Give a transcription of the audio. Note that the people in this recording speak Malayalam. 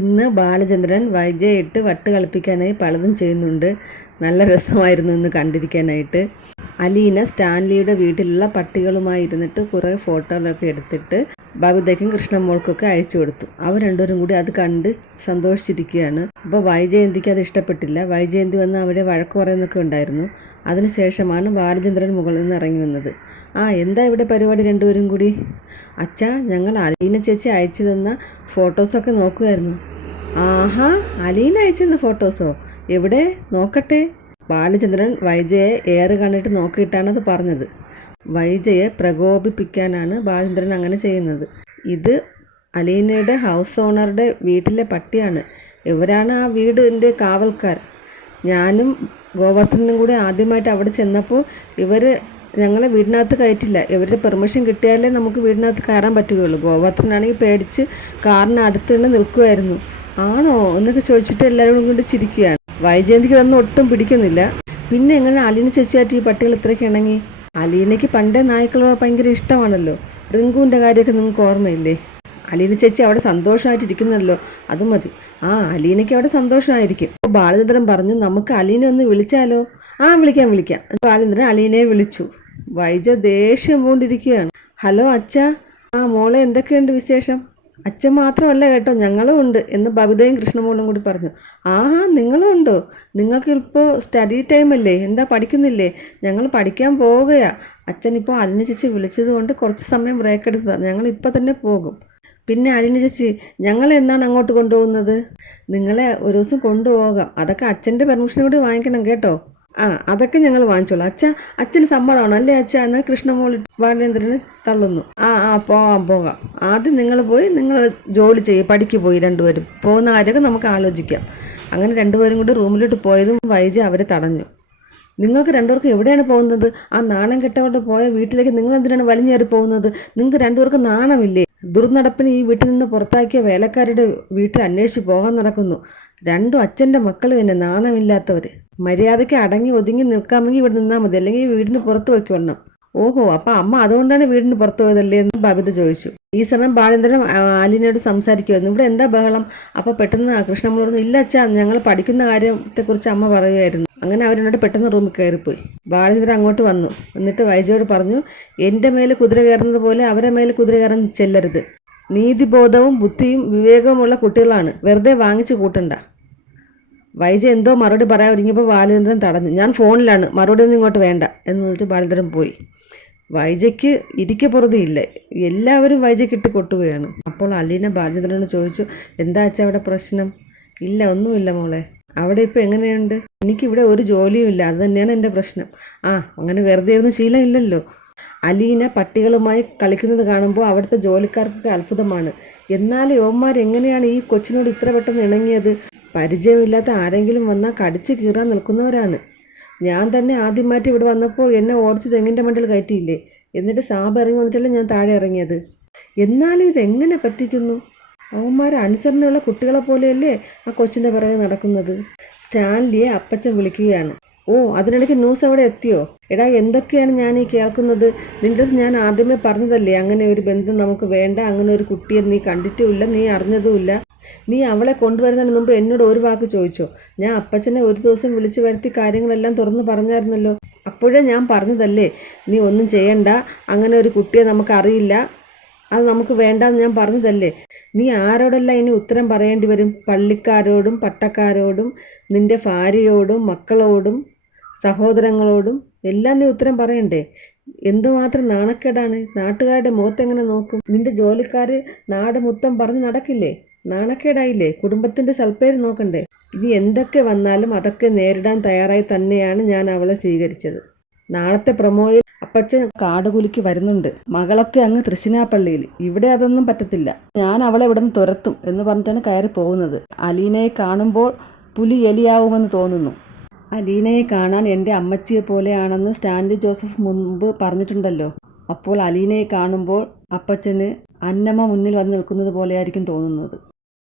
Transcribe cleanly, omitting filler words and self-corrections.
ഇന്ന് ബാലചന്ദ്രൻ വൈജയിട്ട് വട്ട് കളിപ്പിക്കാനായി പലതും ചെയ്യുന്നുണ്ട്. നല്ല രസമായിരുന്നു ഇന്ന് കണ്ടിരിക്കാനായിട്ട്. അലീന സ്റ്റാൻലിയുടെ വീട്ടിലുള്ള പട്ടികളുമായി ഇരുന്നിട്ട് കുറേ ഫോട്ടോകളൊക്കെ എടുത്തിട്ട് ബബിതയ്ക്കും കൃഷ്ണമോൾക്കൊക്കെ അയച്ചു കൊടുത്തു. അവർ രണ്ടുപേരും കൂടി അത് കണ്ട് സന്തോഷിച്ചിരിക്കുകയാണ്. അപ്പോൾ വൈജയന്തിക്ക് അത് ഇഷ്ടപ്പെട്ടില്ല. വൈജയന്തി വന്ന് അവരെ വഴക്ക് പറയുന്നൊക്കെ ഉണ്ടായിരുന്നു. അതിനുശേഷമാണ് ബാലചന്ദ്രൻ മുകളിൽ നിന്ന് ഇറങ്ങി വന്നത്. എന്താ ഇവിടെ പരിപാടി രണ്ടുപേരും കൂടി? അച്ഛാ, ഞങ്ങൾ അലീന ചേച്ചി അയച്ചു തന്ന ഫോട്ടോസൊക്കെ നോക്കുമായിരുന്നു. ആഹാ, അലീന അയച്ചു തന്ന ഫോട്ടോസോ? എവിടെ നോക്കട്ടെ? ബാലചന്ദ്രൻ വൈജയെ ഏറെ കണ്ടിട്ട് നോക്കിയിട്ടാണ് അത് പറഞ്ഞത്. വൈജയെ പ്രകോപിപ്പിക്കാനാണ് ബാലചന്ദ്രൻ അങ്ങനെ ചെയ്യുന്നത്. ഇത് അലീനയുടെ ഹൗസ് ഓണറുടെ വീട്ടിലെ പട്ടിയാണ്. ഇവരാണ് ആ വീടിൻ്റെ കാവൽക്കാർ. ഞാനും ഗോവർദ്ധനും കൂടെ ആദ്യമായിട്ട് അവിടെ ചെന്നപ്പോൾ ഇവർ ഞങ്ങളെ വീടിനകത്ത് കയറ്റില്ല. ഇവരുടെ പെർമിഷൻ കിട്ടിയാലേ നമുക്ക് വീടിനകത്ത് കയറാൻ പറ്റുകയുള്ളൂ. ഗോവർദ്ധനാണെങ്കിൽ പേടിച്ച് കാറിന് അടുത്ത് തന്നെ നിൽക്കുമായിരുന്നു. ആണോ എന്നൊക്കെ ചോദിച്ചിട്ട് എല്ലാവരും കൊണ്ട് ചിരിക്കുകയാണ്. വൈജയന്തിക്ക് ഇതൊന്നും ഒട്ടും പിടിക്കുന്നില്ല. പിന്നെ എങ്ങനെ അലീന ചേച്ചിയായിട്ട് ഈ പട്ടികൾ ഇത്രയ്ക്ക് ഇണങ്ങി? അലീനയ്ക്ക് പണ്ടേ നായ്ക്കളോട് ഭയങ്കര ഇഷ്ടമാണല്ലോ. റിങ്കുവിൻ്റെ കാര്യമൊക്കെ നിങ്ങൾക്ക് ഓർമ്മയില്ലേ? അലീന ചേച്ചി അവിടെ സന്തോഷമായിട്ടിരിക്കുന്നല്ലോ, അത് മതി. അലീനയ്ക്ക് അവിടെ സന്തോഷമായിരിക്കും. അപ്പോൾ ബാലചന്ദ്രൻ പറഞ്ഞു, നമുക്ക് അലീനെ ഒന്ന് വിളിച്ചാലോ? വിളിക്കാം. ബാലചന്ദ്രൻ അലീനയെ വിളിച്ചു. വൈജ ദേഷ്യം പൂണ്ടിരിക്കുകയാണ്. ഹലോ അച്ഛാ. മോളെ, എന്തൊക്കെയുണ്ട് വിശേഷം? അച്ഛൻ മാത്രമല്ല കേട്ടോ, ഞങ്ങളും ഉണ്ട് എന്ന് ബബിതയും കൃഷ്ണമോളും കൂടി പറഞ്ഞു. നിങ്ങളും ഉണ്ടോ? നിങ്ങൾക്ക് ഇപ്പോൾ സ്റ്റഡി ടൈം അല്ലേ? എന്താ പഠിക്കുന്നില്ലേ? ഞങ്ങൾ പഠിക്കാൻ പോവുകയാ. അച്ഛൻ ഇപ്പോൾ അലീന ചേച്ചി വിളിച്ചത് കൊണ്ട് കുറച്ച് സമയം ബ്രേക്ക് എടുത്തതാണ്. ഞങ്ങൾ ഇപ്പോൾ തന്നെ പോകും. പിന്നെ അലീന ചേച്ചി, ഞങ്ങളെ എന്നാണ് അങ്ങോട്ട് കൊണ്ടുപോകുന്നത്? നിങ്ങളെ ഒരു ദിവസം കൊണ്ടുപോകാം. അതൊക്കെ അച്ഛൻ്റെ പെർമിഷൻ കൂടി വാങ്ങിക്കണം കേട്ടോ. അതൊക്കെ ഞങ്ങൾ വാങ്ങിച്ചോളാം. അച്ഛന് സമ്മതമാണ് അല്ലേ അച്ഛ? എന്നാൽ കൃഷ്ണമോൾ ബാലേന്ദ്രന് തള്ളുന്നു. പോകാം. ആദ്യം നിങ്ങൾ പോയി നിങ്ങൾ ജോലി ചെയ്യും, പഠിക്ക് പോയി. രണ്ടുപേരും പോകുന്ന കാര്യമൊക്കെ നമുക്ക് ആലോചിക്കാം. അങ്ങനെ രണ്ടുപേരും കൂടി റൂമിലോട്ട് പോയതും വൈജ അവരെ തടഞ്ഞു. നിങ്ങൾക്ക് രണ്ടുപേർക്കും എവിടെയാണ് പോകുന്നത്? നാണം കെട്ടവരുടെ പോയ വീട്ടിലേക്ക് നിങ്ങൾ എന്തിനാണ് വലിഞ്ഞേറി പോകുന്നത്? നിങ്ങൾക്ക് രണ്ടുപേർക്കും നാണമില്ലേ? ദുർനടപ്പിന് ഈ വീട്ടിൽ നിന്ന് പുറത്താക്കിയ വേലക്കാരുടെ വീട്ടിൽ അന്വേഷിച്ച് പോകാൻ നടക്കുന്നു. രണ്ടും അച്ഛൻ്റെ മക്കൾ തന്നെ, നാണമില്ലാത്തവർ. മര്യാദയ്ക്ക് അടങ്ങി ഒതുങ്ങി നിൽക്കാമെങ്കിൽ ഇവിടെ നിന്നാൽ മതി, അല്ലെങ്കിൽ വീടിന് പുറത്ത് വയ്ക്കൊള്ളണം. ഓഹോ, അപ്പം അമ്മ അതുകൊണ്ടാണ് വീടിന് പുറത്ത് പോയതല്ലേ എന്ന് ബബിത ചോദിച്ചു. ഈ സമയം ബാലേന്ദ്രൻ അലീനയോട് സംസാരിക്കുമായിരുന്നു. ഇവിടെ എന്താ ബഹളം? അപ്പോൾ പെട്ടെന്ന് കൃഷ്ണമോൾ പറഞ്ഞു, ഇല്ല അച്ഛാ, ഞങ്ങൾ പഠിക്കുന്ന കാര്യത്തെക്കുറിച്ച് അമ്മ പറയുമായിരുന്നു. അങ്ങനെ അവരെന്നോട് പെട്ടെന്ന് റൂമിൽ കയറിപ്പോയി. ബാലേന്ദ്രൻ അങ്ങോട്ട് വന്നു. എന്നിട്ട് വൈജയോട് പറഞ്ഞു, എൻ്റെ മേലെ കുതിര കയറുന്നത് പോലെ അവരെ മേലെ കുതിര കയറാൻ ചെല്ലരുത്. നീതിബോധവും ബുദ്ധിയും വിവേകവുമുള്ള കുട്ടികളാണ്, വെറുതെ വാങ്ങിച്ചു കൂട്ടണ്ട. വൈജ എന്തോ മറുപടി പറയാൻ ഒരുങ്ങിയപ്പോൾ ബാലചന്ദ്രൻ തടഞ്ഞു. ഞാൻ ഫോണിലാണ്, മറുപടി ഒന്നും ഇങ്ങോട്ട് വേണ്ട എന്ന് പറഞ്ഞിട്ട് ബാലചന്ദ്രൻ പോയി. വൈജയ്ക്ക് ഇരിക്കെ പുറതിയില്ല. എല്ലാവരും വൈജയ്ക്ക് ഇട്ട് കൊട്ടുകയാണ്. അപ്പോൾ അലീന ബാലചന്ദ്രനോട് ചോദിച്ചു, എന്താ അച്ഛാ അവിടെ പ്രശ്നം? ഇല്ല, ഒന്നുമില്ല മോളെ. അവിടെ ഇപ്പോൾ എങ്ങനെയുണ്ട്? എനിക്കിവിടെ ഒരു ജോലിയും ഇല്ല, അത് തന്നെയാണ് എൻ്റെ പ്രശ്നം. അങ്ങനെ വെറുതെ ഇരുന്ന് ശീലമില്ലല്ലോ. അലീന പട്ടികളുമായി കളിക്കുന്നത് കാണുമ്പോൾ അവിടുത്തെ ജോലിക്കാർക്കൊക്കെ അത്ഭുതമാണ്. എന്നാലും യോന്മാർ എങ്ങനെയാണ് ഈ കൊച്ചിനോട് ഇത്ര പെട്ടെന്ന് ഇണങ്ങിയത്? പരിചയമില്ലാത്ത ആരെങ്കിലും വന്നാൽ കടിച്ചു കീറാൻ നിൽക്കുന്നവരാണ്. ഞാൻ തന്നെ ആദ്യമായിട്ട് ഇവിടെ വന്നപ്പോൾ എന്നെ ഓടിച്ച് തെങ്ങിൻ്റെ മണ്ടയിൽ കയറ്റിയില്ലേ? എന്നിട്ട് സാബ് ഇറങ്ങി വന്നിട്ടല്ലേ ഞാൻ താഴെ ഇറങ്ങിയത്. എന്നാലും ഇതെങ്ങനെ പറ്റിക്കുന്നു? അവന്മാരെ അനുസരണയുള്ള കുട്ടികളെ പോലെയല്ലേ ആ കൊച്ചിൻ്റെ പിറകെ നടക്കുന്നത്. സ്റ്റാൻലിയെ അപ്പച്ചൻ വിളിക്കുകയാണ്. അതിനിടയ്ക്ക് ന്യൂസ് അവിടെ എത്തിയോ? എടാ, എന്തൊക്കെയാണ് ഞാൻ ഈ കേൾക്കുന്നത്? നിൻ്റെ ഞാൻ ആദ്യമേ പറഞ്ഞതല്ലേ അങ്ങനെ ഒരു ബന്ധം നമുക്ക് വേണ്ട. അങ്ങനെ ഒരു കുട്ടിയെ നീ കണ്ടിട്ടുമില്ല, നീ അറിഞ്ഞതുമില്ല. നീ അവളെ കൊണ്ടുവരുന്നതിന് മുമ്പ് എന്നോട് ഒരു വാക്ക് ചോദിച്ചോ? ഞാൻ അപ്പച്ചനെ ഒരു ദിവസം വിളിച്ചു വരുത്തി കാര്യങ്ങളെല്ലാം തുറന്ന് പറഞ്ഞായിരുന്നല്ലോ. അപ്പോഴേ ഞാൻ പറഞ്ഞതല്ലേ നീ ഒന്നും ചെയ്യണ്ട, അങ്ങനെ ഒരു കുട്ടിയെ നമുക്കറിയില്ല, അത് നമുക്ക് വേണ്ടെന്ന് ഞാൻ പറഞ്ഞതല്ലേ. നീ ആരോടെല്ലാം ഇനി ഉത്തരം പറയേണ്ടി വരും? പള്ളിക്കാരോടും പട്ടക്കാരോടും നിൻ്റെ ഭാര്യയോടും മക്കളോടും സഹോദരങ്ങളോടും എല്ലാം നീ ഉത്തരം പറയണ്ടേ? എന്തുമാത്രം നാണക്കേടാണ്. നാട്ടുകാരുടെ മുഖത്തെങ്ങനെ നോക്കും? നിൻ്റെ ജോലിക്കാർ നാട് മൊത്തം പറഞ്ഞ് നടക്കില്ലേ? നാണക്കേടായില്ലേ? കുടുംബത്തിൻ്റെ സൽപ്പേര് നോക്കണ്ടേ? ഇനി എന്തൊക്കെ വന്നാലും അതൊക്കെ നേരിടാൻ തയ്യാറായി തന്നെയാണ് ഞാൻ അവളെ സ്വീകരിച്ചത്. നാളത്തെ പ്രൊമോയിൽ അപ്പച്ചൻ കാടുകുലുക്കി വരുന്നുണ്ട്. മകളൊക്കെ അങ്ങ് തൃശ്ശിനാപ്പള്ളിയിൽ. ഇവിടെ അതൊന്നും പറ്റത്തില്ല. ഞാൻ അവളെ ഇവിടെ നിന്ന് തുരത്തും എന്ന് പറഞ്ഞിട്ടാണ് കയറി പോകുന്നത്. അലീനയെ കാണുമ്പോൾ പുലി എലിയാവുമെന്ന് തോന്നുന്നു. അലീനയെ കാണാൻ എൻ്റെ അമ്മച്ചിയെ പോലെയാണെന്ന് സ്റ്റാൻലി ജോസഫ് മുൻപ് പറഞ്ഞിട്ടുണ്ടല്ലോ. അപ്പോൾ അലീനയെ കാണുമ്പോൾ അപ്പച്ചന് അന്നമ്മ മുന്നിൽ വന്ന് നിൽക്കുന്നത് പോലെയായിരിക്കും തോന്നുന്നത്.